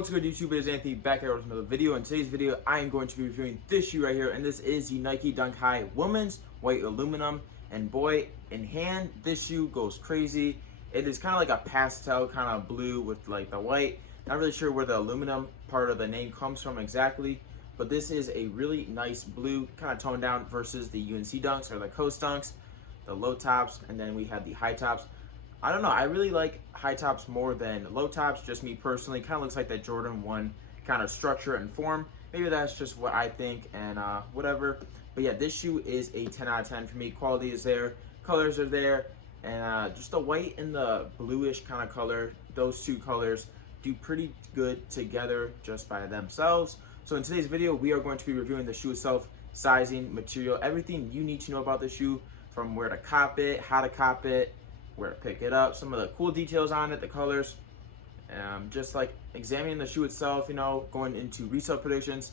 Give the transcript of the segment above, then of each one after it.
What's good, YouTube? It is Anthony back here with another video. In today's video, I am going to be reviewing this shoe right here, and this is the Nike Dunk High Women's White Aluminum. And boy, in hand, this shoe goes crazy. It is kind of like a pastel kind of blue with like the white. Not really sure where the aluminum part of the name comes from exactly, but this is a really nice blue, kind of toned down versus the UNC Dunks or the Coast Dunks, the low tops, and then we have the high tops. I don't know, I really like high tops more than low tops, just me personally. Kind of looks like that Jordan 1 kind of structure and form. Maybe that's just what I think and whatever. But yeah, this shoe is a 10 out of 10 for me. Quality is there, colors are there, and just the white and the bluish kind of color, those two colors do pretty good together just by themselves. So in today's video, we are going to be reviewing the shoe itself, sizing, material, everything you need to know about the shoe, from where to cop it, how to cop it, where to pick it up, some of the cool details on it, the colors, just like examining the shoe itself, you know, going into resale predictions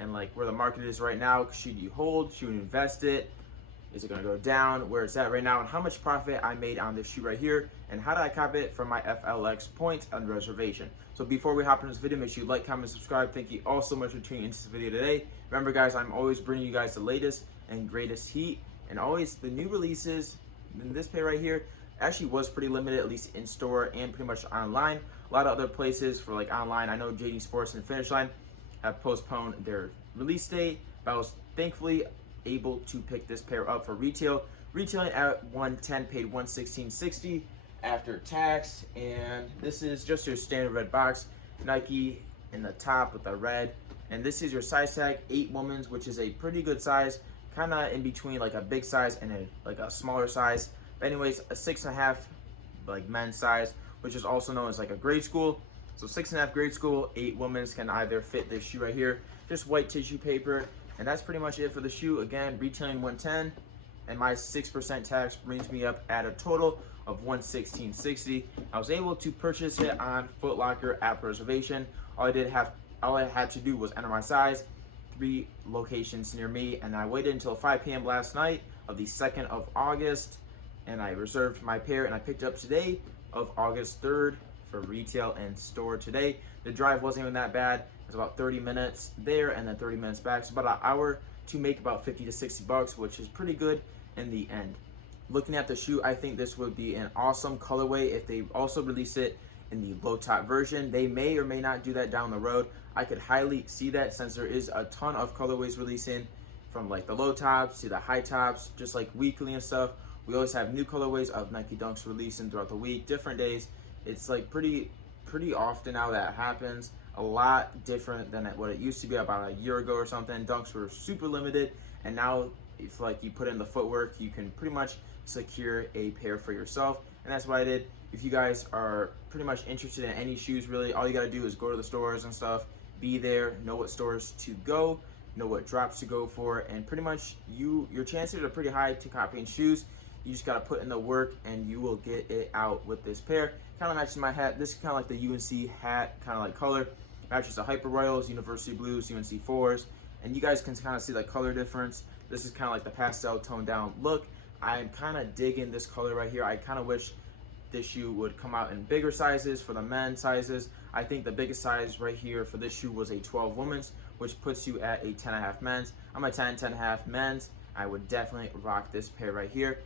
and like where the market is right now. Should you hold? Should you invest it? Is it going to go down? Where it's at right now, and how much profit I made on this shoe right here, and how did I cop it from my FLX points on reservation. So before we hop into this video, make sure you like, comment, subscribe. Thank you all so much for tuning into this video today. Remember guys, I'm always bringing you guys the latest and greatest heat, and always the new releases. In this pair right here actually was pretty limited, at least in store and pretty much online. A lot of other places for like online, I know JD Sports and Finish Line have postponed their release date, but I was thankfully able to pick this pair up for retail. Retailing at $110, paid $116.60 after tax, and this is just your standard red box, Nike in the top with the red, and this is your size tag, 8 women's, which is a pretty good size, kind of in between like a big size and a smaller size. But anyways, a 6.5 like men's size, which is also known as like a grade school. So 6.5 grade school, 8 women's can either fit this shoe right here. Just white tissue paper, and that's pretty much it for the shoe. Again, retailing $110, and my 6% tax brings me up at a total of $116.60. I was able to purchase it on Foot Locker app reservation. All I had to do was enter my size, 3 locations near me, and I waited until 5 p.m. last night of the 2nd of August. And I reserved my pair, and I picked up today of August 3rd for retail and store today. The drive wasn't even that bad. It was about 30 minutes there and then 30 minutes back. So about an hour to make about 50 to 60 bucks, which is pretty good in the end. Looking at the shoe, I think this would be an awesome colorway if they also release it in the low top version. They may or may not do that down the road. I could highly see that, since there is a ton of colorways releasing, from like the low tops to the high tops, just like weekly and stuff. We always have new colorways of Nike Dunks releasing throughout the week, different days. It's like pretty often now that happens. A lot different than what it used to be about a year ago or something. Dunks were super limited, and now if like you put in the footwork, you can pretty much secure a pair for yourself. And that's what I did. If you guys are pretty much interested in any shoes, really, all you gotta do is go to the stores and stuff, be there, know what stores to go, know what drops to go for, and pretty much your chances are pretty high to copying shoes. You just gotta put in the work, and you will get it out with this pair. Kind of matches my hat. This is kind of like the UNC hat, kind of like color. Matches the Hyper Royals, University Blues, UNC 4s, and you guys can kind of see the color difference. This is kind of like the pastel toned down look. I'm kind of digging this color right here. I kind of wish this shoe would come out in bigger sizes for the men's sizes. I think the biggest size right here for this shoe was a 12 women's, which puts you at a 10.5 men's. I'm a 10.5 men's. I would definitely rock this pair right here.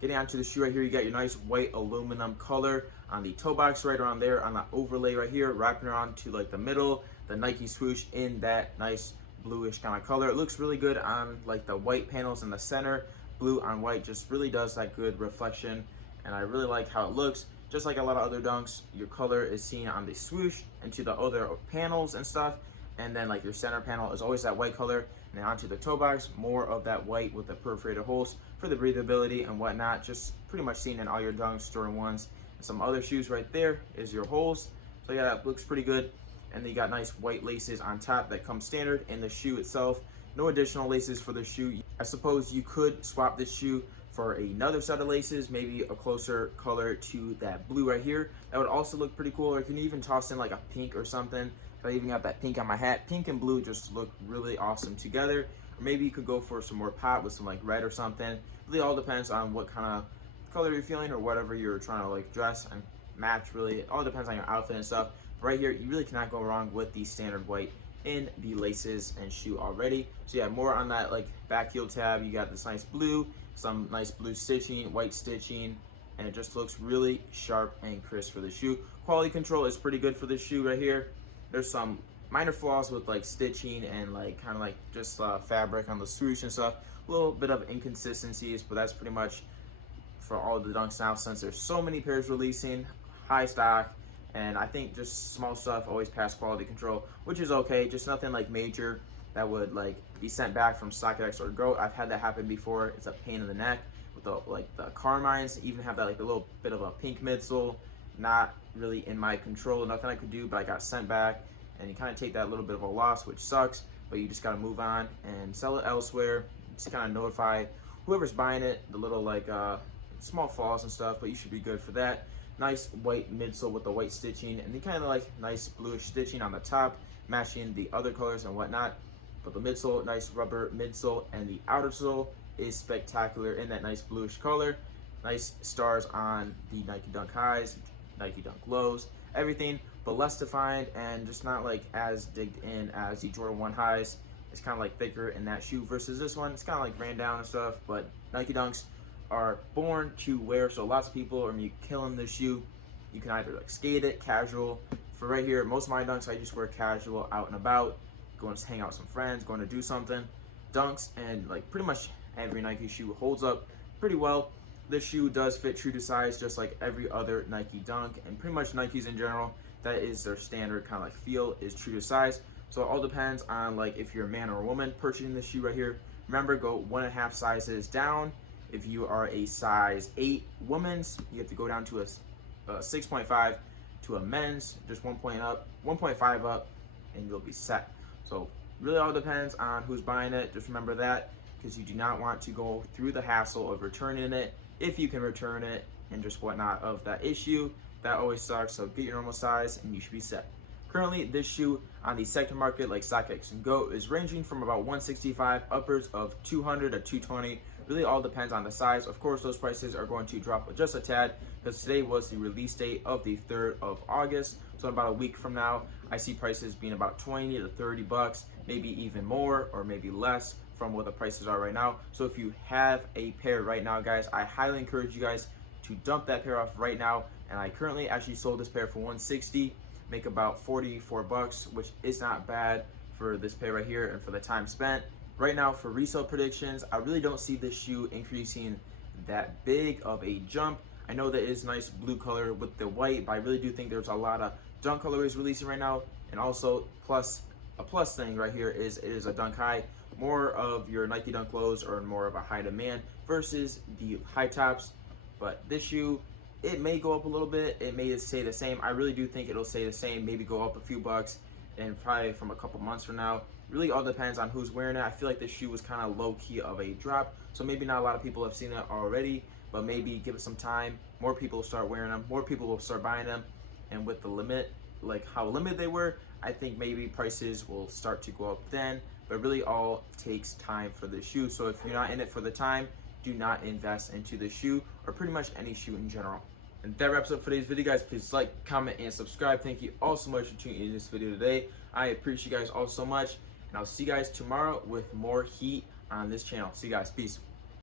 Getting onto the shoe right here, you got your nice white aluminum color on the toe box right around there, on the overlay right here, wrapping around to like the middle, the Nike swoosh in that nice bluish kind of color. It looks really good on like the white panels in the center. Blue on white just really does that good reflection, and I really like how it looks. Just like a lot of other Dunks, your color is seen on the swoosh and to the other panels and stuff, and then like your center panel is always that white color. And then onto the toe box, more of that white with the perforated holes for the breathability and whatnot. Just pretty much seen in all your Dunks, Jordan 1s, and some other shoes. Right there is your holes. So yeah, that looks pretty good. And then you got nice white laces on top that come standard in the shoe itself. No additional laces for the shoe. I suppose you could swap this shoe for another set of laces, maybe a closer color to that blue right here. That would also look pretty cool. Or you can even toss in like a pink or something. I even got that pink on my hat. Pink and blue just look really awesome together. Or maybe you could go for some more pop with some like red or something. Really all depends on what kind of color you're feeling or whatever you're trying to like dress and match. Really, it all depends on your outfit and stuff. Right here, you really cannot go wrong with the standard white in the laces and shoe already. So yeah, more on that like back heel tab. You got this nice blue, some nice blue stitching, white stitching, and it just looks really sharp and crisp for the shoe. Quality control is pretty good for this shoe right here. There's some minor flaws with like stitching and like kind of like just fabric on the swoosh and stuff. A little bit of inconsistencies, but that's pretty much for all the Dunks now, since there's so many pairs releasing, high stock, and I think just small stuff always pass quality control, which is okay. Just nothing like major that would like be sent back from StockX or GOAT. I've had that happen before. It's a pain in the neck with the like the Carmines. Even have that like a little bit of a pink midsole, not really in my control. Nothing I could do, but I got sent back, and you kind of take that little bit of a loss, which sucks. But you just got to move on and sell it elsewhere. Just kind of notify whoever's buying it the little like small flaws and stuff, but you should be good for that. Nice white midsole with the white stitching, and the kind of like nice bluish stitching on the top, matching the other colors and whatnot. But the midsole, nice rubber midsole, and the outer sole is spectacular in that nice bluish color. Nice stars on the Nike Dunk highs, Nike Dunk lows, everything, but less defined and just not like as digged in as the Jordan 1 highs. It's kind of like thicker in that shoe versus this one. It's kind of like ran down and stuff, but Nike Dunks are born to wear, so lots of people are killing this shoe. You can either like skate it, casual. For right here, most of my Dunks I just wear casual, out and about, going to hang out with some friends, going to do something. Dunks and like pretty much every Nike shoe holds up pretty well. This shoe does fit true to size, just like every other Nike Dunk, and pretty much Nikes in general. That is their standard kind of like feel, is true to size. So it all depends on like if you're a man or a woman purchasing this shoe right here. Remember, go 1.5 sizes down. If you are a size 8 women's, you have to go down to a 6.5 to a men's, just 1.5 up, and you'll be set. So really all depends on who's buying it. Just remember that, because you do not want to go through the hassle of returning it. If you can return it and just whatnot of that issue, that always sucks. So get your normal size and you should be set. Currently, this shoe on the sector market like StockX and GOAT is ranging from about 165 upwards of 200 to 220. Really all depends on the size. Of course, those prices are going to drop just a tad, because today was the release date of the 3rd of August. So about a week from now, I see prices being about 20 to 30 bucks, maybe even more or maybe less from what the prices are right now. So if you have a pair right now, guys, I highly encourage you guys to dump that pair off right now. And I currently actually sold this pair for 160, make about 44 bucks, which is not bad for this pair right here and for the time spent. Right now for resale predictions, I really don't see this shoe increasing that big of a jump. I know that it is nice blue color with the white, but I really do think there's a lot of Dunk colorways releasing right now. And also a plus thing right here is it is a Dunk high. More of your Nike Dunk lows are more of a high demand versus the high tops. But this shoe, it may go up a little bit, it may stay the same. I really do think it'll stay the same, maybe go up a few bucks, and probably from a couple months from now. Really all depends on who's wearing it. I feel like this shoe was kind of low-key of a drop, so maybe not a lot of people have seen it already, but maybe give it some time. More people will start wearing them, more people will start buying them, and with the limit, like how limited they were, I think maybe prices will start to go up then. But really all takes time for the shoe. So if you're not in it for the time, do not invest into the shoe or pretty much any shoe in general. And that wraps up for today's video, guys. Please like, comment, and subscribe. Thank you all so much for tuning in this video today. I appreciate you guys all so much, and I'll see you guys tomorrow with more heat on this channel. See you guys. Peace.